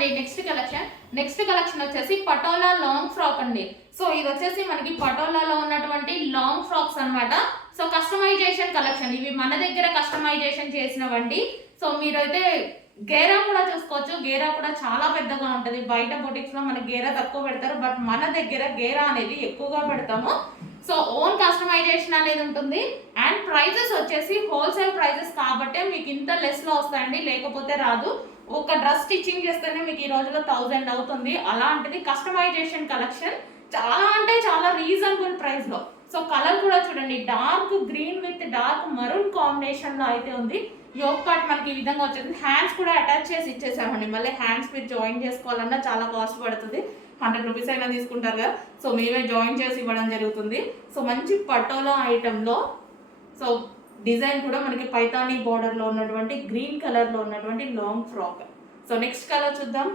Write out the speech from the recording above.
చూద్దామండి next collection వచ్చేసి patola long frock అండి. సో ఇది వచ్చేసి మనకి పటోలాలో ఉన్నటువంటి లాంగ్ ఫ్రాక్స్ అన్నమాట. సో కస్టమైజేషన్ కలెక్షన్, ఇవి మన దగ్గర కస్టమైజేషన్ చేసినవండి. సో మీరైతే గేరా కూడా చూసుకోవచ్చు. గేరా కూడా చాలా పెద్దగా ఉంటుంది. బయట బొటిక్స్ లో మనకి గేరా తక్కువ పెడతారు, బట్ మన దగ్గర గేరా అనేది ఎక్కువగా పెడతాము. సో ఓన్ కస్టమైజేషన్ అనేది ఉంటుంది. అండ్ ప్రైజెస్ వచ్చేసి హోల్సేల్ ప్రైజెస్ కాబట్టే మీకు ఇంత లెస్ లో వస్తాయండి, లేకపోతే రాదు. ఒక డ్రెస్ స్టిచ్చింగ్ చేస్తేనే మీకు ఈ రోజులో 1000 అవుతుంది. అలాంటిది కస్టమైజేషన్ కలెక్షన్ చాలా అంటే చాలా రీజనబుల్ ప్రైస్ లో. సో కలర్ కూడా చూడండి, dark green with dark maroon combination లో అయితే ఉంది. యోక్ పార్ట్ మనకి ఈ విధంగా వచ్చేది. హ్యాండ్స్ కూడా అటాచ్ చేసి ఇచ్చేసామండి. మళ్ళీ హ్యాండ్స్ మీరు జాయిన్ చేసుకోవాలన్నా చాలా కాస్ట్ పడుతుంది. 100 రూపీస్ అయినా తీసుకుంటారు కదా. సో మేమే జాయిన్ చేసి ఇవ్వడం జరుగుతుంది. సో మంచి పటోలా ఐటెంలో సో డిజైన్ కూడా మనకి పైతానీ బార్డర్లో ఉన్నటువంటి గ్రీన్ కలర్లో ఉన్నటువంటి long frock. So next colour చూద్దాం.